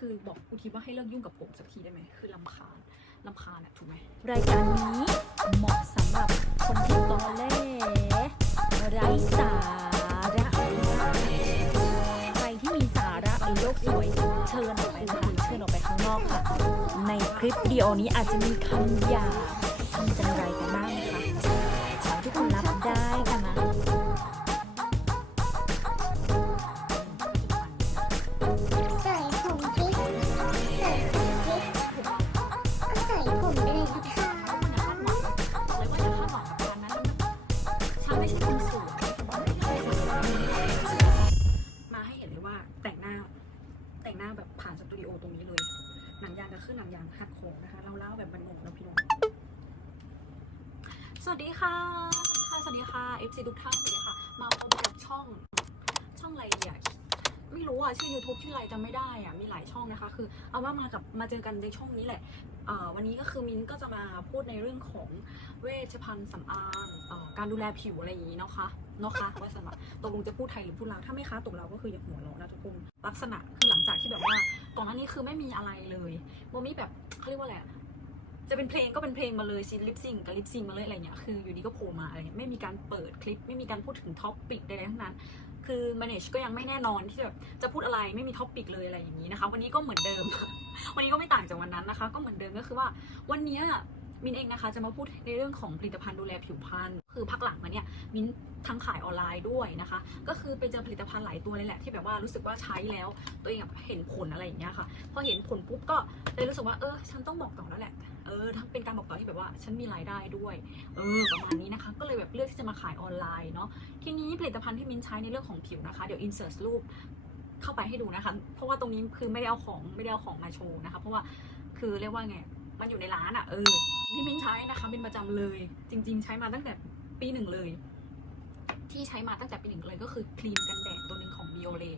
คือบอกกูทีว่าให้เลิกยุ่งกับผมสักทีได้ไหมคือลำคาญลำคาญอะถูกไหมรายการนี้เหมาะสำหรับคนที่ตอเล่ไร้สาระใครที่มีสาระในโลกสวยเชิญออกไปนะคะเชิญออกไปข้างนอกค่ะ ในคลิปวิดีโอนี้อาจจะมีคำหยาบ งยางจะขึ้นหนังยาดโคงนะคะ เราเล่าแบบบันงนะพี่น้องสวัสดีค่ะ สวัสดีค่ะ สวัสดีค่ะ FC ทุกท่านสวัสดีค่ะ มาพบกับช่องช่องอะไรเดีอะไม่รู้อะชื่อ YouTube ชื่ออะไรจำไม่ได้อะมีหลายช่องนะคะ คือเอาว่ามากับมาเจอกันในช่องนี้แหละวันนี้ก็คือมิ้นก็จะมาพูดในเรื่องของเวชภัณฑ์สำอางอการดูแลผิวอะไรอย่างนี้เนาะคะ เนาะคะว่าสำหรับตกลงจะพูดไทยหรือพูดลาวถ้าไม่คะตกลาวก็คืออย่าหัวเราะนะทุกคนลักษณะคือหลังจากที่แบบว่าก่อนหน้านี้คือไม่มีอะไรเลยโมมีแบบเขาเรียกว่าอะไรจะเป็นเพลงก็เป็นเพลงมาเลยซิลิปซิงกับลิปซิงมาเลยอะไรเงี้ยคืออยู่ดีก็โผล่มาอะไรเงี้ยไม่มีการเปิดคลิป ไม่มีการพูดถึงท็อปปิกใดๆทั้งนั้น คือ manage ก็ยังไม่แน่นอนที่จะแบบจะพูดอะไรไม่มีท็อปปิกเลยอะไรอย่างนี้นะคะ วันนี้ก็เหมือนเดิม วันนี้ก็ไม่ต่างจากวันนั้นนะคะ ก็เหมือนเดิมก็คือว่าวันเนี้ย มินเองนะคะจะมาพูดในเรื่องของผลิตภัณฑ์ดูแลผิวพรรณคือพักหลังมาเนี่ยมินทั้งขายออนไลน์ด้วยนะคะ ก็คือไปเจอผลิตภัณฑ์หลายตัวเลยแหละที่แบบว่ารู้สึกว่าใช้แล้ว ตัวเองเห็นผลอะไรอย่างเงี้ยค่ะ พอเห็นผลปุ๊บก็เลยรู้สึกว่าเออฉันต้องบอกต่อแล้วแหละเออทั้งเป็นการบอกต่อที่แบบว่าฉันมีรายได้ด้วยเออประมาณนี้นะคะ ก็เลยแบบเลือกที่จะมาขายออนไลน์เนาะทีนี้ผลิตภัณฑ์ที่มินใช้ในเรื่องของผิวนะคะเดี๋ยว insert รูปเข้าไปให้ดูนะคะ เพราะว่าตรงนี้คือไม่ได้เอาของไม่ได้เอาของมาโชว์นะคะ เพราะว่าคือเรียกว่าไงมันอยู่ในร้านอะ่ะเออ ช้นะคะเป็นประจำเลย จริง ๆ ใช้มาตั้งแต่ปีหนึ่งเลย ที่ใช้มาตั้งแต่ปีหนึ่งเลยก็คือครีมกันแดดตัวหนึ่งของ Biore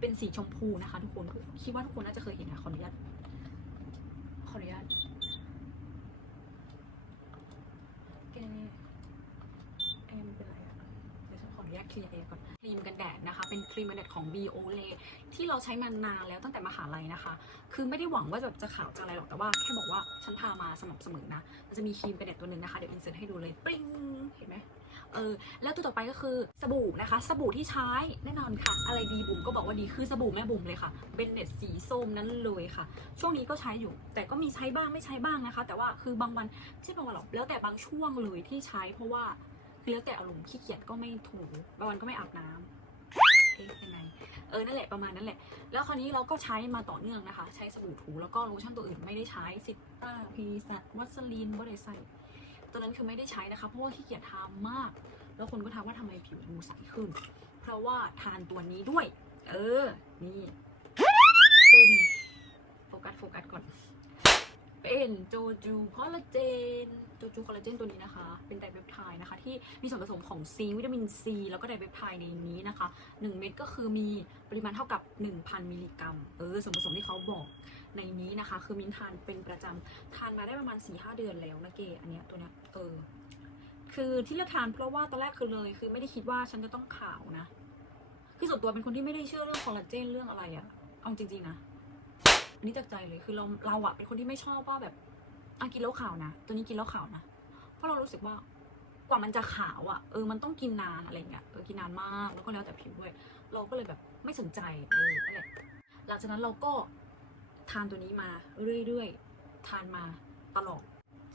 เป็นสีชมพูนะคะทุกคนคิดว่าทุกคนน่าจะเคยเห็นนะขออนุญาตขออนุญาตแกแอมเป็นไรอะเดี๋ยวฉันขออนุญาตเคลียร์แอร์ก่อน เป็นครีมกันแดดของ b o l a ที่เราใช้มานานแล้วตั้งแต่มหาลัยนะคะ คือไม่ได้หวังว่าแบบจะขาวจะอะไรหรอกแต่ว่าแค่บอกว่าฉันทามาสม่ำเสมอนะมันจะมีครีมกันแดดตัวหนึ่งนะคะเดี๋ยวอินเสิร์ตให้ดูเลยปริ้งเห็นไหมเออแล้วตัวต่อไปก็คือสบู่นะคะ สบู่ที่ใช้แน่นอนค่ะ อะไรดีบุ๋มก็บอกว่าดีคือสบู่แม่บุ๋มเลยค่ะเบนเน็ตสีส้มนั้นเลยค่ะ ช่วงนี้ก็ใช้อยู่ แต่ก็มีใช้บ้างไม่ใช้บ้างนะคะ แต่ว่าคือบางวันใช่บางวันหรอกแล้วแต่บางช่วงเลยที่ใช้เพราะว่าคือแล้วแต่อารมณ์ขี้เกียจก็ไม่ถูบางวันก็ไม่อาบน้ำ เอ๊ะยังไง เออ นั่นแหละประมาณนั้นแหละ แล้วคราวนี้เราก็ใช้มาต่อเนื่องนะคะ ใช้สบู่ถูแล้วก็โลชั่นตัวอื่นไม่ได้ใช้ซิต้าพีสัตวัสลีนบ่ได้ใส่ตัวนั้นคือไม่ได้ใช้นะคะ เพราะว่าขี้เกียจทามาก แล้วคนก็ทักว่าทำไมผิวดูใสขึ้น เพราะว่าทานตัวนี้ด้วย เออ นี่ เป็นโฟกัสโฟกัสก่อน เป็นโจจูคอลลาเจนโจจูคอลลาเจนตัวนี้นะคะ เป็นไดเปปไทด์นะคะ ที่มีส่วนผสมของซีวิตามินซีแล้วก็ไดเปปไทด์ในนี้นะคะ 1 เม็ดก็คือมีปริมาณเท่ากับ 1,000 มิลลิกรัม เออส่วนผสมที่เขาบอกในนี้นะคะ คือมินทานเป็นประจำทานมาได้ประมาณ 4-5 เดือนแล้วนะเกอันเนี้ยตัวเนี้ยเออคือที่เลือกทานเพราะว่าตอนแรกคือเลย คือไม่ได้คิดว่าฉันจะต้องขาวนะ คือส่วนตัวเป็นคนที่ไม่ได้เชื่อเรื่องคอลลาเจนเรื่องอะไรอะเอาจริงๆนะ อันนี้จากใจเลยคือเราเราอะเป็นคนที่ไม่ชอบว่าแบบอะกินแล้วขาวนะตัวนี้กินแล้วขาวนะเพราะเรารู้สึกว่ากว่ามันจะขาวอะเออมันต้องกินนานอะไรเงี้ยเออกินนานมากแล้วก็แล้วแต่ผิวด้วย เราก็เลยแบบไม่สนใจเออนั่นแหละหลังจากนั้นเราก็ทานตัวนี้มาเรื่อยๆ ทานมาตลอด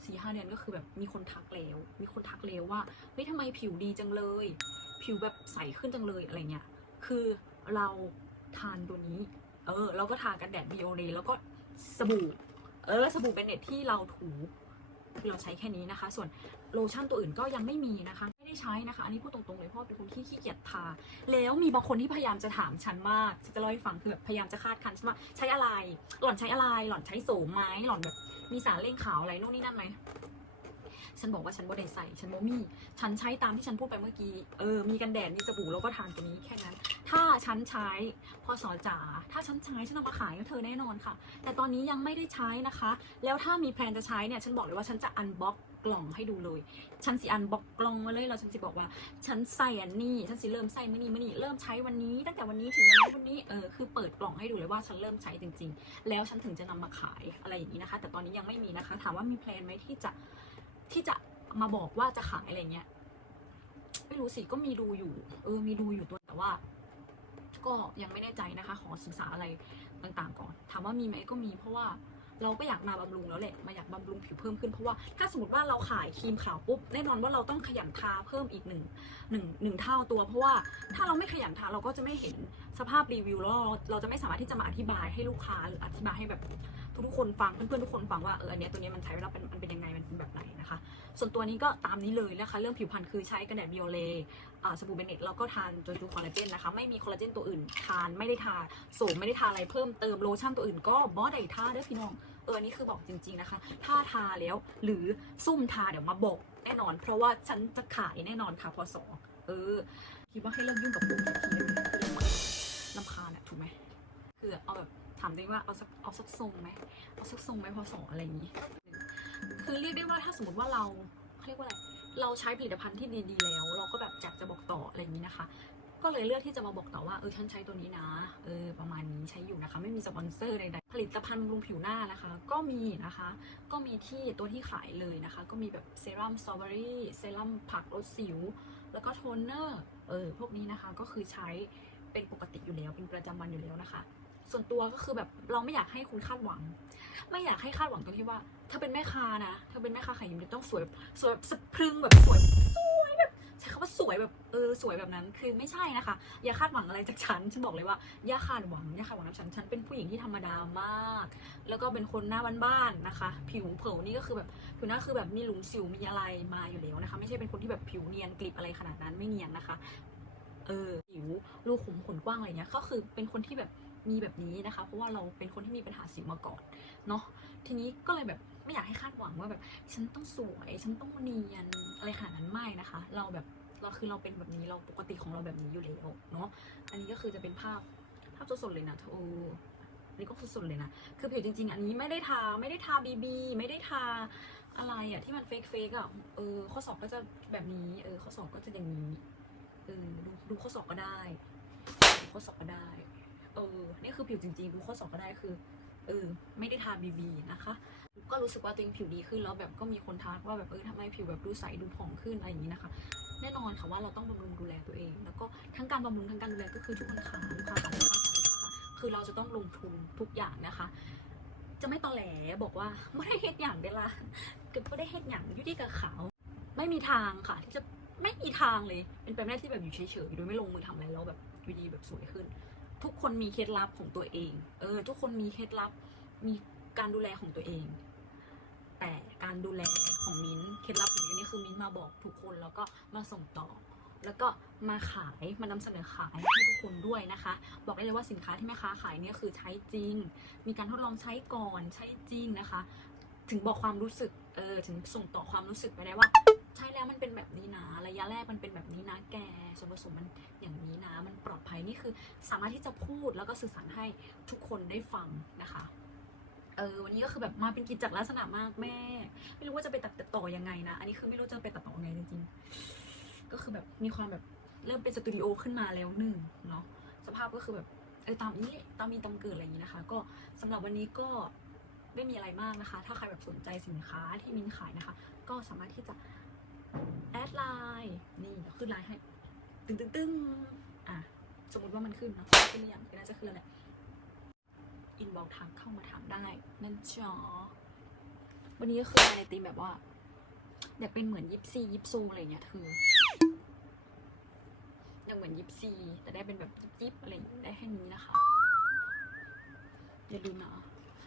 สี่ห้าเดือนก็คือแบบมีคนทักแล้ว มีคนทักแล้วว่าเฮ้ยทำไมผิวดีจังเลย ผิวแบบใสขึ้นจังเลยอะไรเงี้ยคือเราทานตัวนี้ เออเราก็ทากันแดดบีโอเแล้วก็สบู่ เออสบู่เบนเน็ตที่เราถูคือเราใช้แค่นี้นะคะ ส่วนโลชั่นตัวอื่นก็ยังไม่มีนะคะ ไม่ได้ใช้นะคะ อันนี้พูดตรงๆเลยเพราะว่าเป็นคนที่ขี้เกียจทา แล้วมีบางคนที่พยายามจะถามฉันมากฉันจะเล่าให้ฟังคือแบบพยายามจะคาดคันฉันว่าใช้อะไร หล่อนใช้อะไร หล่อนใช้โสมไหมหล่อนแบบมีสารเร่งขาวอะไรนู่นนี่นั่นไหม ฉันบอกว่าฉันบ่ได้ใส่ ฉันบ่มีฉันใช้ตามที่ฉันพูดไปเมื่อกี้ เออ มีกันแดด มีสบู่ แล้วก็ทานตัวนี้แค่นั้น ถ้าฉันใช้พอสอจ๋า ถ้าฉันใช้ฉันเอามาขายให้เธอแน่นอนค่ะ แต่ตอนนี้ยังไม่ได้ใช้นะคะ แล้วถ้ามีแพลนจะใช้เนี่ย ฉันบอกเลยว่าฉันจะอันบ็อกกล่องให้ดูเลย ฉันสิอันบ็อกกล่องมาเลยแล้วฉันสิบอกว่า ฉันใส่อันนี้ ฉันสิเริ่มใส่มื่อนี้มื่อนี้เริ่มใช้วันนี้ ตั้งแต่วันนี้ถึงวันนี้วันนี้ เออ คือเปิดกล่องให้ดูเลยว่าฉันเริ่มใช้จริง ๆ แล้วฉันถึงจะนำมาขายอะไรอย่างนี้นะคะ แต่ตอนนี้ยังไม่มีนะคะ ถามว่ามีแพลนไหมที่จะ ที่จะมาบอกว่าจะขายอะไรเงี้ยไม่รู้สิก็มีดูอยู่ เออ มีดูอยู่ตัวแต่ว่า ก็ยังไม่แน่ใจนะคะ ขอศึกษาอะไรต่างๆก่อน ถามว่ามีไหมก็มีเพราะว่าเราก็อยากมาบำรุงแล้วแหละ มาอยากบำรุงผิวเพิ่มขึ้นเพราะว่าถ้าสมมติว่าเราขายครีมขาวปุ๊บแน่นอนว่าเราต้องขยันทาเพิ่มอีกหนึ่งหนึ่งหนึ่งเท่าตัว เพราะว่าถ้าเราไม่ขยันทาเราก็จะไม่เห็นสภาพรีวิวแล้วเราเราจะไม่สามารถที่จะมาอธิบายให้ลูกค้าหรืออธิบายให้แบบ ทุกๆคนฟังเพื่อนๆทุกคนฟังว่าเอออันเนี้ยตัวนี้มันใช้แล้วเป็นมันเป็นยังไงมันเป็นแบบไหนนะคะ ส่วนตัวนี้ก็ตามนี้เลยนะคะ เรื่องผิวพรรณคือใช้กันแดดบิโอเลอ่าสบู่เบนเนตแล้วก็ทานโจจูคอลลาเจนนะคะไม่มีคอลลาเจนตัวอื่นทานไม่ได้ทาโสมไม่ได้ทาอะไรเพิ่มเติมโลชั่นตัวอื่นก็บอได้ทาเด้อพี่น้องเออนนี้คือบอกจริง ๆนะคะ ถ้าทาแล้วหรือซุ่มทาเดี๋ยวมาบอกแน่นอน เพราะว่าฉันจะขายแน่นอนค่ะพอสองเออคิดว่าให้เลิกยุ่งกับผมสักทีได้ลำคาญอะถูกไหม คือเอาแบบถามได้ว่าเอาสักเอาสักทรงไหมเอาสักทรงไหมพอสออะไรอย่างนี้ คือเรียกได้ว่าถ้าสมมติว่าเราเขาเรียกว่าอะไรเราใช้ผลิตภัณฑ์ที่ดีๆแล้ว เราก็แบบอยากจะบอกต่ออะไรอย่างนี้นะคะ ก็เลยเลือกที่จะมาบอกต่อว่าเออฉันใช้ตัวนี้นะเออประมาณนี้ใช้อยู่นะคะ ไม่มีสปอนเซอร์ใดๆผลิตภัณฑ์บำรุงผิวหน้านะคะ ก็มีนะคะ ก็มีที่ตัวที่ขายเลยนะคะ ก็มีแบบเซรั่มสตรอเบอรี่เซรั่มผักลดสิว แล้วก็โทนเนอร์เออพวกนี้นะคะก็คือใช้เป็นปกติอยู่แล้วเป็นประจำวันอยู่แล้วนะคะ ส่วนตัวก็คือแบบเราไม่อยากให้คุณคาดหวัง ไม่อยากให้คาดหวังตรงที่ว่าถ้าเป็นแม่ค้านะถ้าเป็นแม่ค้าขายยิ้มจะต้องสวยแบบสวยแบบสะพรึงแบบสวยสวยแบบใช้คำว่าสวยแบบเออสวยแบบนั้นคือไม่ใช่นะคะ อย่าคาดหวังอะไรจากฉันฉันบอกเลยว่าอย่าคาดหวังอย่าคาดหวังกับฉันฉันเป็นผู้หญิงที่ธรรมดามาก แล้วก็เป็นคนหน้าบ้านๆนะคะ ผิวเผลนี่ก็คือแบบผิวหน้าคือแบบมีหลุมสิวมีอะไรมาอยู่แล้วนะคะ ไม่ใช่เป็นคนที่แบบผิวเนียนกลิบอะไรขนาดนั้นไม่เนียนนะคะเออผิวรูขุมขนกว้างอะไรเงี้ยก็คือเป็นคนที่แบบ มีแบบนี้นะคะ เพราะว่าเราเป็นคนที่มีปัญหาสิวมาก่อนเนาะทีนี้ก็เลยแบบไม่อยากให้คาดหวังว่าแบบฉันต้องสวยฉันต้องเนียนอะไรขนาดนั้นไม่นะคะ เราแบบเราคือเราเป็นแบบนี้เราปกติของเราแบบนี้อยู่แล้วเนาะอันนี้ก็คือจะเป็นภาพภาพสดๆเลยนะเธออันนี้ก็สดๆเลยนะ คือผิวจริง ๆ อันนี้ไม่ได้ทา ไม่ได้ทาบีบี ไม่ได้ทาอะไรอะที่มันเฟกเฟกๆอะเออ ข้อศอกก็จะแบบนี้ เออ ข้อศอกก็จะอย่างนี้ เออ ดูดูข้อศอกก็ได้ดูข้อศอกก็ได้ เออนี่คือผิวจริงๆ ดูข้อศอกก็ได้คือ เออ ไม่ได้ทาบีบีนะคะ ก็รู้สึกว่าตัวเองผิวดีขึ้นแล้วแบบก็มีคนทักว่าแบบเออทำไมผิวแบบดูใสดูผ่องขึ้นอะไรอย่างนี้นะคะ แน่นอนค่ะว่าเราต้องบำรุงดูแลตัวเอง แล้วก็ทั้งการบำรุงทั้งการดูแลก็คือทุกคนขาลูกค้าขาลูกค้าขาลูกค้าขาคือเราจะต้องลงทุนทุกอย่างนะคะ จะไม่ตอแหลบอกว่าไม่ได้เฮ็ดอย่างเดยวละเกิดไม่ได้เฮ็ดอย่างยุติกับขาวไม่มีทางค่ะที่จะไม่มีทางเลย เป็นไปไม่ได้ที่แบบอยู่เฉยๆโดยไม่ลงมือทำอะไรแล้วแบบอยู่ดีแบบสวยขึ้น ทุกคนมีเคล็ดลับของตัวเอง เออ ทุกคนมีเคล็ดลับ มีการดูแลของตัวเอง แต่การดูแลของมิ้นเคล็ดลับของมิ้นนี่คือมิ้นมาบอกทุกคนแล้วก็มาส่งต่อ แล้วก็มาขายมานำเสนอขายให้ทุกคนด้วยนะคะ บอกได้เลยว่าสินค้าที่แม่ค้าขายเนี่ยคือใช้จริง มีการทดลองใช้ก่อนใช้จริงนะคะ ถึงบอกความรู้สึก เออ ถึงส่งต่อความรู้สึกไปได้ว่า ใช่แล้วมันเป็นแบบนี้นะระยะแรกมันเป็นแบบนี้นะแกส่วนผสมมันอย่างนี้นะ มันปลอดภัยนี่คือสามารถที่จะพูดแล้วก็สื่อสารให้ทุกคนได้ฟังนะคะเออวันนี้ก็คือแบบมาเป็นกิจจลักษณะมากแม่ ไม่รู้ว่าจะไปตัดต่อยังไงนะ อันนี้คือไม่รู้จะไปตัดต่อยังไงจริงๆก็คือแบบมีความแบบเริ่มเป็นสตูดิโอขึ้นมาแล้วหนึ่งเนาะสภาพก็คือแบบเออตามนี้ตามมีตามเกิดอะไรอย่างนี้นะคะ ก็สำหรับวันนี้ก็ไม่มีอะไรมากนะคะ ถ้าใครแบบสนใจสินค้าที่มินขายนะคะ ก็สามารถที่จะ แอดไลน์นี่เดี๋ยวขึ้นไลน์ให้ ตึ้งตึ้งตึ้งอะ สมมติว่ามันขึ้นเนาะขึ้นหรือยังน่าจะขึ้นแล้วแหละอินบอกทางเข้ามาถามได้นั่นจ๋อวันนี้ก็คือในธีมแบบว่าอยากเป็นเหมือนยิปซียิปซูอะไรเงี้ยเธอยากเหมือนยิปซี แต่ได้เป็นแบบยิปอะไรได้แค่นี้นะคะ อย่าลืมนะ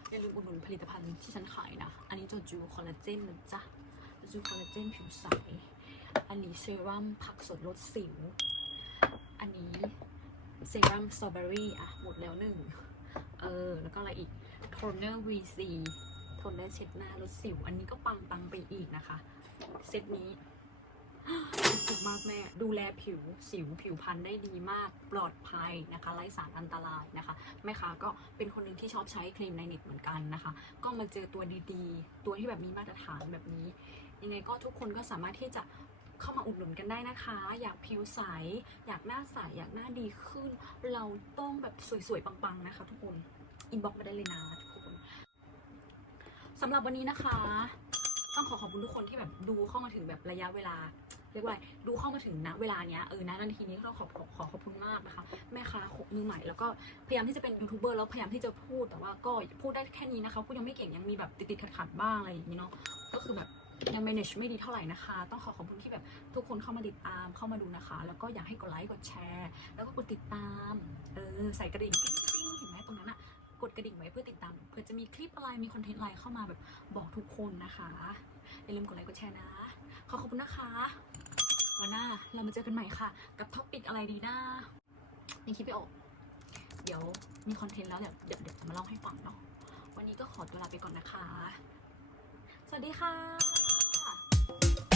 อย่าลืมอุดหนุนผลิตภัณฑ์ที่ฉันขายนะ อันนี้โจจูคอลลาเจนนะจ๊ะ ซูคอลลาเจนผิวใส อันนี้เซรั่มผักสดลดสิว อันนี้เซรั่มสตรอเบอรี่อะ หมดแล้วหนึ่ง เออ แล้วก็อะไรอีกโทนเนอร์วีซีโททนได้เช็ดหน้าลดสิว อันนี้ก็ปังปังไปอีกนะคะ เซตนี้ ถูกมากแม่ ดูแลผิวสิวผิวพรรณได้ดีมาก ปลอดภัยนะคะไร้สารอันตรายนะคะ แม่ค้าก็เป็นคนหนึ่งที่ชอบใช้ครีมในเน็ตเหมือนกันนะคะ ก็มาเจอตัวดีๆ ตัวที่แบบมีมาตรฐานแบบนี้ ยังไงก็ทุกคนก็สามารถที่จะเข้ามาอุดหนุนกันได้นะคะ อยากผิวใส อยากหน้าใส อยากหน้าดีขึ้น เราต้องแบบสวยๆ ปังๆ นะคะ ทุกคน อินบ็อกมาได้เลยนะทุกคนสำหรับวันนี้นะคะ ต้องขอขอบคุณทุกคนที่แบบดูเข้ามาถึงแบบระยะเวลา เรียกว่ารดูเข้ามาถึงณเวลาเนี้ยเออณนาทีนี้ก็ต้องขอขอขอขอบคุณมากนะคะ แม่ค้าขมือใหม่แล้วก็พยายามที่จะเป็นยูทูบเบอร์แล้วพยายามที่จะพูดแต่ว่าก็พูดได้แค่นี้นะคะพูดยังไม่เก่งยังมีแบบติดๆขัดๆบ้างอะไรอย่างนี้เนาะก็คือแบบยัง manage ไม่ดีเท่าไหร่นะคะ ต้องขอขอบคุณที่แบบทุกคนเข้ามาติดตามเข้ามาดูนะคะ แล้วก็อยากให้กดไลค์กดแชร์ แล้วก็กดติดตามเออใส่กระดิ่งติ๊งติ๊งเห็นไหมตรงนั้นอะกดกระดิ่งไว้เพื่อติดตามเพื่อจะมีคลิปอะไรมีคอนเทนต์อะไรเข้ามาแบบบอกทุกคนนะคะอย่าลืมกดไลค์กดแชร์นะ ขอขอบคุณนะคะ วันหน้าเรามาเจอกันใหม่ค่ะ กับท็อปปิกอะไรดีนะยังคิดไม่ออก เดี๋ยวมีคอนเทนต์แล้วเดี๋ยวเดี๋ยวเดี๋ยวจะมาเล่าให้ฟังเนาะ วันนี้ก็ขอตัวลาไปก่อนนะคะ สวัสดีค่ะ